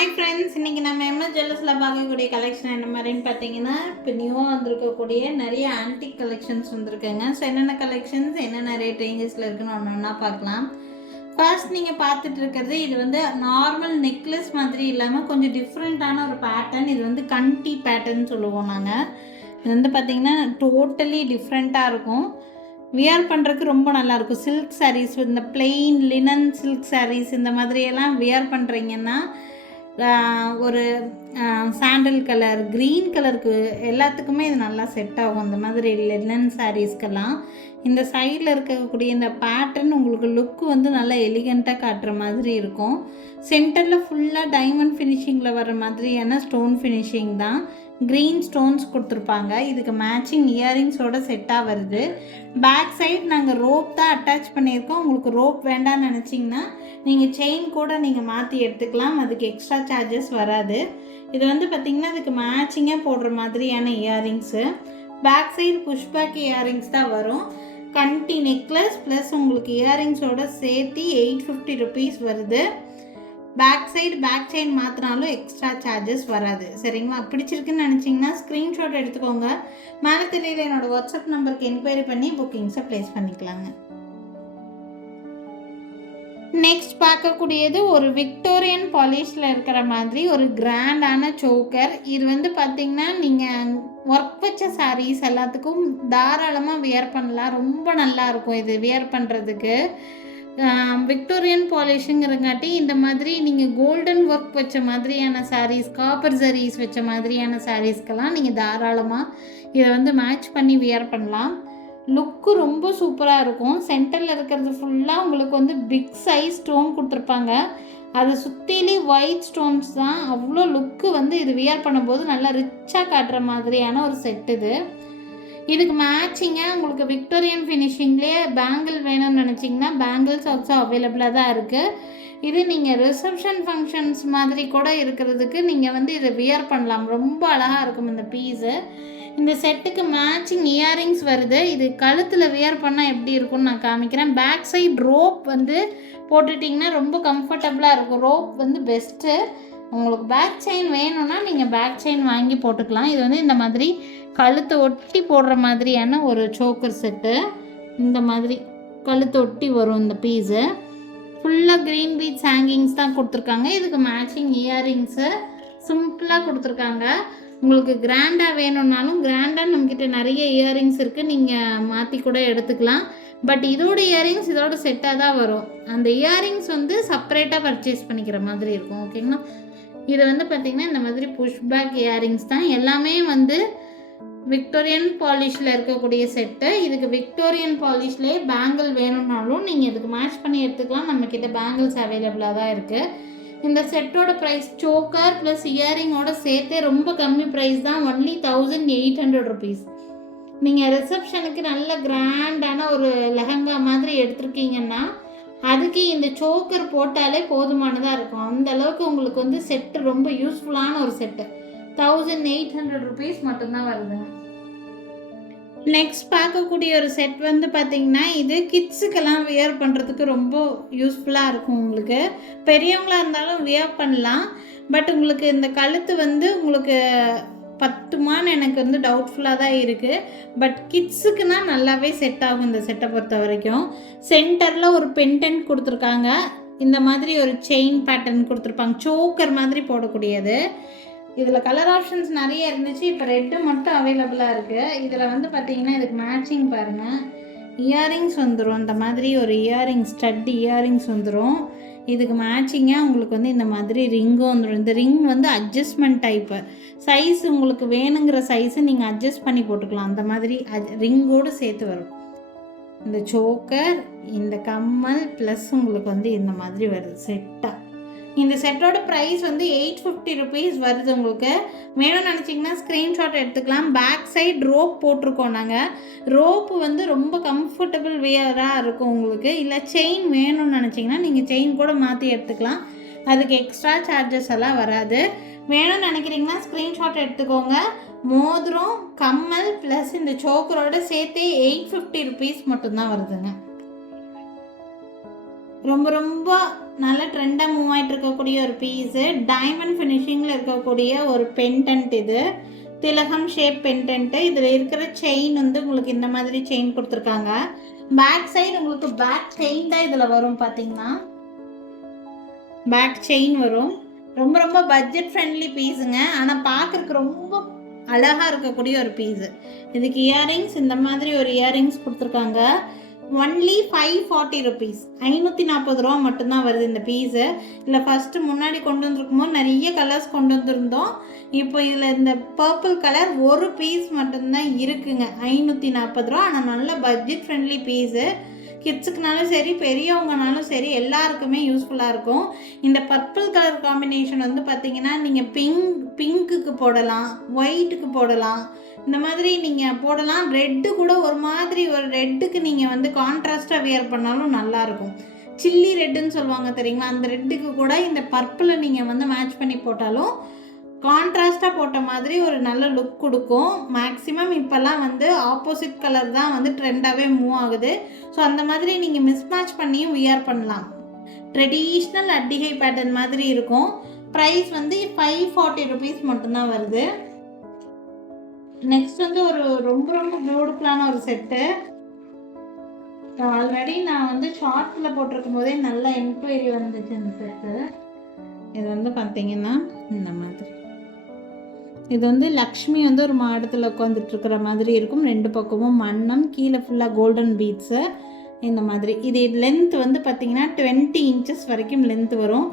Hi friends, இன்றைக்கி நம்ம MS ஜுவல்லர்ஸில் பார்க்கக்கூடிய கலெக்ஷன் என்ன மாதிரின்னு பார்த்தீங்கன்னா, இப்போ நியூவாக வந்திருக்கக்கூடிய நிறைய ஆன்டிக் கலெக்ஷன்ஸ் வந்திருக்குங்க. ஸோ என்னென்ன கலெக்ஷன்ஸ் என்னென்ன ரேட் ரேஞ்சஸில் இருக்குன்னு ஒன்றா பார்க்கலாம். ஃபர்ஸ்ட் நீங்கள் பார்த்துட்டு இருக்கிறது இது வந்து நார்மல் நெக்லஸ் மாதிரி இல்லாமல் கொஞ்சம் டிஃப்ரெண்ட்டான ஒரு பேட்டர்ன். இது வந்து கண்டி பேட்டர்ன் சொல்லுவோம் நாங்கள். இது வந்து பார்த்திங்கன்னா டோட்டலி டிஃப்ரெண்ட்டாக இருக்கும். வியர் பண்ணுறதுக்கு ரொம்ப நல்லாயிருக்கும். சில்க் சாரீஸ், இந்த பிளெயின் லினன் சில்க் சாரீஸ் இந்த மாதிரியெல்லாம் வியர் பண்ணுறீங்கன்னா ஒரு சாண்டில் கலர், க்ரீன் கலருக்கு எல்லாத்துக்குமே இது நல்லா செட் ஆகும். இந்த மாதிரி லினன் சாரீஸ்க்கெல்லாம் இந்த சைடில் இருக்கக்கூடிய இந்த பேட்டர்ன் உங்களுக்கு லுக்கு வந்து நல்லா எலிகண்ட்டாக காட்டுற மாதிரி இருக்கும். சென்டரில் ஃபுல்லாக டைமண்ட் ஃபினிஷிங்கில் வர மாதிரியான ஸ்டோன் ஃபினிஷிங் தான். க்ரீன் ஸ்டோன்ஸ் கொடுத்துருப்பாங்க. இதுக்கு மேட்சிங் இயரிங்ஸோட செட்டாக வருது. பேக் சைட் நாங்கள் ரோப் தான் அட்டாச் பண்ணியிருக்கோம். உங்களுக்கு ரோப் வேண்டாம்னு நினச்சிங்கன்னா நீங்கள் செயின் கூட நீங்கள் மாற்றி எடுத்துக்கலாம். அதுக்கு எக்ஸ்ட்ரா சார்ஜஸ் வராது. இது வந்து பார்த்திங்கன்னா அதுக்கு மேட்சிங்காக போடுற மாதிரியான earrings. Back side pushback earrings தான் வரும். கண்டி நெக்லஸ் ப்ளஸ் உங்களுக்கு இயரிங்ஸோட சேர்த்து 850 rupees வருது. பேக் சைடு பேக் செயின் மாற்றினாலும் எக்ஸ்ட்ரா சார்ஜஸ் வராது. சரிங்களா? பிடிச்சிருக்குன்னு நினச்சிங்கன்னா ஸ்க்ரீன்ஷாட் எடுத்துக்கோங்க. மேலே தெரியல என்னோடய வாட்ஸ்அப் நம்பருக்கு என்கொயரி பண்ணி புக்கிங்ஸை ப்ளேஸ் பண்ணிக்கலாங்க. நெக்ஸ்ட் பார்க்கக்கூடியது ஒரு விக்டோரியன் பாலிஷில் இருக்கிற மாதிரி ஒரு கிராண்டான சோக்கர். இது வந்து பார்த்திங்கன்னா நீங்கள் ஒர்க் வச்ச சாரீஸ் எல்லாத்துக்கும் தாராளமாக வியர் பண்ணலாம். ரொம்ப நல்லாயிருக்கும் இது வியர் பண்ணுறதுக்கு. விக்டோரியன் பாலிஷுங்கிறங்காட்டி இந்த மாதிரி நீங்கள் கோல்டன் ஒர்க் வச்ச மாதிரியான சாரீஸ், காப்பர் சாரீஸ் வச்ச மாதிரியான சாரீஸ்க்கெல்லாம் நீங்கள் தாராளமாக இதை வந்து மேட்ச் பண்ணி வியர் பண்ணலாம். லுக்கு ரொம்ப சூப்பராக இருக்கும். சென்டரில் இருக்கிறது ஃபுல்லாக உங்களுக்கு வந்து பிக் சைஸ் ஸ்டோன் கொடுத்துருப்பாங்க. அது சுற்றிலே ஒயிட் ஸ்டோன்ஸ் தான். அவ்வளோ லுக்கு வந்து இது வியர் பண்ணும்போது நல்லா ரிச்சாக காட்டுற மாதிரியான ஒரு செட் இது. இதுக்கு மேட்சிங்காக உங்களுக்கு விக்டோரியன் ஃபினிஷிங்லேயே பேங்கிள் வேணும்னு நினச்சிங்கன்னா பேங்கிள்ஸ் ஆல்சோ அவைலபிளாக தான் இருக்குது. இது நீங்கள் ரிசப்ஷன் ஃபங்க்ஷன்ஸ் மாதிரி கூட இருக்கிறதுக்கு நீங்கள் வந்து இதை வியர் பண்ணலாம். ரொம்ப அழகாக இருக்கும் இந்த பீஸு. இந்த செட்டுக்கு மேட்சிங் இயரிங்ஸ் வருது. இது கழுத்தில் வியர் பண்ணால் எப்படி இருக்கும்னு நான் காமிக்கிறேன். பேக் சைடு ரோப் வந்து போட்டுட்டிங்கன்னா ரொம்ப கம்ஃபர்டபுளாக இருக்கும். ரோப் வந்து பெஸ்ட்டு. உங்களுக்கு பேக் செயின் வேணும்னா நீங்கள் பேக் செயின் வாங்கி போட்டுக்கலாம். இது வந்து இந்த மாதிரி கழுத்தை ஒட்டி போடுற மாதிரியான ஒரு சோக்கர் செட்டு. இந்த மாதிரி கழுத்தை ஒட்டி வரும் இந்த பீஸு. ஃபுல்லாக க்ரீன் பீட்ஸ் ஹேங்கிங்ஸ் தான் கொடுத்துருக்காங்க. இதுக்கு மேட்சிங் இயரிங்ஸு சிம்பிளாக கொடுத்துருக்காங்க. உங்களுக்கு கிராண்டாக வேணும்னாலும் கிராண்டாக நம்மக்கிட்ட நிறைய இயரிங்ஸ் இருக்குது, நீங்கள் மாற்றி கூட எடுத்துக்கலாம். பட் இதோட இயரிங்ஸ் இதோட செட்டாக தான் வரும். அந்த இயரிங்ஸ் வந்து செப்பரேட்டாக பர்ச்சேஸ் பண்ணிக்கிற மாதிரி இருக்கும். ஓகேங்களா? இது வந்து பார்த்திங்கன்னா இந்த மாதிரி புஷ்பேக் இயரிங்ஸ் தான். எல்லாமே வந்து விக்டோரியன் பாலிஷில் இருக்கக்கூடிய செட்டு. இதுக்கு விக்டோரியன் பாலிஷ்லேயே பேங்கிள் வேணும்னாலும் நீங்கள் இதுக்கு மேட்ச் பண்ணி எடுத்துக்கலாம். நம்மக்கிட்ட பேங்கிள்ஸ் அவைலபிளாக தான் இருக்குது. இந்த செட்டோட ப்ரைஸ் சோக்கர் ப்ளஸ் இயரிங்கோட சேர்த்தே ரொம்ப கம்மி ப்ரைஸ் தான். Only 1800 rupees. நீங்கள் ரிசப்ஷனுக்கு நல்ல கிராண்டான ஒரு லெஹங்கா மாதிரி எடுத்துருக்கீங்கன்னா அதுக்கு இந்த சோக்கர் போட்டாலே போதுமானதாக இருக்கும். அந்த அளவுக்கு உங்களுக்கு வந்து செட்டு ரொம்ப யூஸ்ஃபுல்லான ஒரு செட்டு. 1800 rupees மட்டும்தான் வருதுங்க. நெக்ஸ்ட் பார்க்கக்கூடிய ஒரு செட் வந்து பார்த்திங்கன்னா இது கிட்ஸுக்கெல்லாம் வியர் பண்ணுறதுக்கு ரொம்ப யூஸ்ஃபுல்லாக இருக்கும். உங்களுக்கு பெரியவங்களாக இருந்தாலும் வியர் பண்ணலாம். பட் உங்களுக்கு இந்த கழுத்து வந்து உங்களுக்கு பத்துமான்னு எனக்கு வந்து டவுட்ஃபுல்லாக தான் இருக்குது. பட் கிட்ஸுக்குன்னா நல்லாவே செட் ஆகும் இந்த செட்டை பொறுத்த வரைக்கும். சென்டரில் ஒரு பென்டென்ட் கொடுத்துருக்காங்க. இந்த மாதிரி ஒரு செயின் பேட்டர்ன் கொடுத்துருப்பாங்க. சோக்கர் மாதிரி போடக்கூடியது. இதில் கலர் ஆப்ஷன்ஸ் நிறைய இருந்துச்சு. இப்போ ரெட்டு மட்டும் அவைலபிளாக இருக்குது. இதில் வந்து பார்த்திங்கன்னா இதுக்கு மேட்சிங் பாருங்கள், இயரிங்ஸ் வந்துடும். இந்த மாதிரி ஒரு இயரிங்ஸ் ஸ்டட் இயரிங்ஸ் வந்துடும். இதுக்கு மேட்சிங்காக உங்களுக்கு வந்து இந்த மாதிரி ரிங்கும் வந்துடும். இந்த ரிங் வந்து அட்ஜஸ்ட்மெண்ட் டைப்பு. சைஸ் உங்களுக்கு வேணுங்கிற சைஸை நீங்கள் அட்ஜஸ்ட் பண்ணி போட்டுக்கலாம். அந்த மாதிரி ரிங்கோடு சேர்த்து வரும். இந்த சோக்கர், இந்த கம்மல் ப்ளஸ் உங்களுக்கு வந்து இந்த மாதிரி வருது செட்டாக. இந்த செட்டோட ப்ரைஸ் வந்து 850 rupees வருது. உங்களுக்கு வேணும்னு நினச்சிங்கன்னா ஸ்க்ரீன்ஷாட் எடுத்துக்கலாம். பேக் சைடு ரோப் போட்டிருக்கோம் நாங்கள். ரோப்பு வந்து ரொம்ப கம்ஃபர்டபுள் வியராக இருக்கும் உங்களுக்கு. இல்லை செயின் வேணும்னு நினச்சிங்கன்னா நீங்கள் செயின் கூட மாற்றி எடுத்துக்கலாம். அதுக்கு எக்ஸ்ட்ரா சார்ஜஸ் எல்லாம் வராது. வேணும்னு நினைக்கிறீங்கன்னா ஸ்க்ரீன்ஷாட் எடுத்துக்கோங்க. மோதிரம், கம்மல் ப்ளஸ் இந்த சோக்கரோட சேர்த்து 850 rupees மட்டும்தான் வருதுங்க. ரொம்ப ரொம்ப நல்ல ட்ரெண்டாக மூவ் ஆகிட்டு இருக்கக்கூடிய ஒரு பீஸு. டைமண்ட் ஃபினிஷிங்கில் இருக்கக்கூடிய ஒரு பென்டன்ட் இது. திலகம் ஷேப் பென்டன்ட்டு. இதில் இருக்கிற செயின் வந்து உங்களுக்கு இந்த மாதிரி செயின் கொடுத்துருக்காங்க. பேக் சைடு உங்களுக்கு பேக் செயின் தான் இதில் வரும். பார்த்தீங்கன்னா பேக் செயின் வரும். ரொம்ப ரொம்ப பட்ஜெட் ஃப்ரெண்ட்லி பீஸுங்க. ஆனால் பார்க்குறக்கு ரொம்ப அழகாக இருக்கக்கூடிய ஒரு பீஸு. இதுக்கு இயரிங்ஸ் இந்த மாதிரி ஒரு இயரிங்ஸ் கொடுத்துருக்காங்க. ஒன்லி 540 ருபீஸ், 540 ரூபா மட்டும்தான் வருது இந்த பீஸு. இல்லை ஃபஸ்ட்டு முன்னாடி கொண்டு வந்திருக்கும் போது நிறைய கலர்ஸ் கொண்டு வந்திருந்தோம். இப்போ இதில் இந்த பர்பிள் கலர் ஒரு பீஸ் மட்டும்தான் இருக்குங்க. 540 ரூபா. ஆனால் நல்ல பட்ஜெட் ஃப்ரெண்ட்லி பீஸு. கிட்ஸுக்குனாலும் சரி பெரியவங்கனாலும் சரி எல்லாருக்குமே யூஸ்ஃபுல்லாக இருக்கும். இந்த பர்பிள் கலர் காம்பினேஷன் வந்து பார்த்திங்கன்னா நீங்கள் பிங்க்குக்கு போடலாம், ஒயிட்டுக்கு போடலாம், இந்த மாதிரி நீங்கள் போடலாம். ரெட்டு கூட ஒரு மாதிரி ஒரு ரெட்டுக்கு நீங்கள் வந்து கான்ட்ராஸ்டாக வியர் பண்ணாலும் நல்லாயிருக்கும். சில்லி ரெட்டுன்னு சொல்லுவாங்க தெரியுங்களா, அந்த ரெட்டுக்கு கூட இந்த பர்பிளை நீங்கள் வந்து மேட்ச் பண்ணி போட்டாலும் கான்ட்ராஸ்டாக போட்ட மாதிரி ஒரு நல்ல லுக் கொடுக்கும். மேக்ஸிமம் இப்போல்லாம் வந்து ஆப்போசிட் கலர் தான் வந்து ட்ரெண்டாகவே மூவ் ஆகுது. ஸோ அந்த மாதிரி நீங்கள் மிஸ்மேட்ச் பண்ணியும் வியர் பண்ணலாம். ட்ரெடிஷ்னல் அட்டிகை பேட்டர்ன் மாதிரி இருக்கும். ப்ரைஸ் வந்து 540 ருபீஸ் மட்டும்தான் வருது. நெக்ஸ்ட் வந்து ஒரு ரொம்ப ரொம்ப பியூட்டிஃபுல்லான ஒரு செட்டு. ஆல்ரெடி நான் வந்து ஷார்ட்ஸில் போட்டிருக்கும் போதே நல்ல என்கொயரி வந்துச்சு இந்த செட்டு. இது வந்து பார்த்தீங்கன்னா இந்த மாதிரி இது வந்து லக்ஷ்மி வந்து ஒரு மாடத்தில் உட்காந்துட்டு இருக்கிற மாதிரி இருக்கும். 2 பக்கமும் மண்ணம், கீழே ஃபுல்லாக கோல்டன் பீட்ஸு இந்த மாதிரி. இது லென்த் வந்து பார்த்திங்கன்னா 20 இன்ச்சஸ் வரைக்கும் லென்த் வரும்.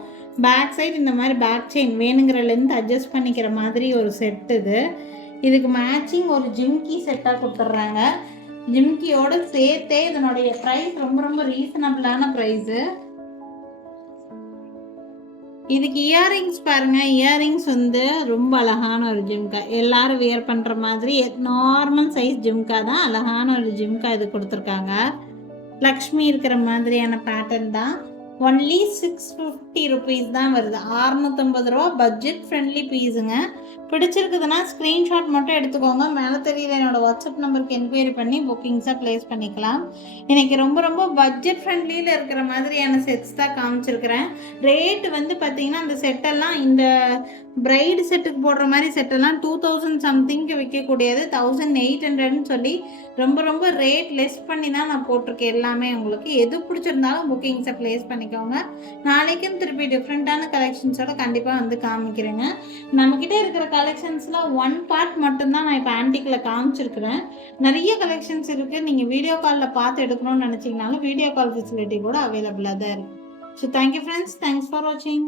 பேக் சைடு இந்த மாதிரி பேக் செயின் வேணுங்கிற லென்த் அட்ஜஸ்ட் பண்ணிக்கிற மாதிரி ஒரு செட் இது. இதுக்கு மேட்சிங் ஒரு ஜிம்கி செட்டாக கொடுத்துட்றாங்க. ஜிம்கியோடு சேர்த்தே இதனுடைய ப்ரைஸ் ரொம்ப ரொம்ப ரீசனபிளான ப்ரைஸு. இதுக்கு இயரிங்ஸ் பாருங்கள். இயரிங்ஸ் வந்து ரொம்ப அழகான ஒரு ஜிம்கா, எல்லோரும் வியர் பண்ணுற மாதிரி நார்மல் சைஸ் ஜிம்கா தான். அழகான ஒரு ஜிம்கா இது கொடுத்துருக்காங்க. லக்ஷ்மி இருக்கிற மாதிரியான பேட்டர்ன் தான். ஒன்லி 650 ருபீஸ் தான் வருது. 650 ரூபா. பட்ஜெட் ஃப்ரெண்ட்லி பீஸுங்க. பிடிச்சிருக்குதுன்னா ஸ்க்ரீன்ஷாட் மட்டும் எடுத்துக்கோங்க. மேலே தெரியுது என்னோடய வாட்ஸ்அப் நம்பருக்கு என்கொயரி பண்ணி புக்கிங்ஸாக ப்ளேஸ் பண்ணிக்கலாம். எனக்கு ரொம்ப ரொம்ப பட்ஜெட் ஃப்ரெண்ட்லியில் இருக்கிற மாதிரியான செட்ஸ் தான் காமிச்சிருக்கிறேன். ரேட்டு வந்து பார்த்திங்கன்னா அந்த செட்டெல்லாம் இந்த பிரைடு செட்டுக்கு போடுற மாதிரி செட்டெல்லாம் 2000 சம்திங்க்கு விற்கக்கூடியது 1800ன்னு சொல்லி ரொம்ப ரொம்ப ரேட் லெஸ் பண்ணி தான் நான் போட்டிருக்கேன் எல்லாமே. உங்களுக்கு எது பிடிச்சிருந்தாலும் புக்கிங்ஸை ப்ளேஸ் பண்ணிக்கோங்க. நாளைக்கும் திருப்பி டிஃப்ரெண்ட்டான கலெக்ஷன்ஸோட கண்டிப்பாக வந்து காமிக்கிறேங்க. நம்மக்கிட்ட இருக்கிற கலெக்ஷன்ஸில் 1 பார்ட் மட்டும்தான் நான் இப்போ ஆன்டிக்கில் காமிச்சிருக்கிறேன். நிறைய கலெக்ஷன்ஸ் இருக்குது. நீங்கள் வீடியோ காலில் பார்த்து எடுக்கணும்னு நினச்சிங்கனாலும் வீடியோ கால் ஃபெசிலிட்டி கூட அவைலபிளாக தான் இருக்குது. So thank you friends. Thanks for வாட்சிங்.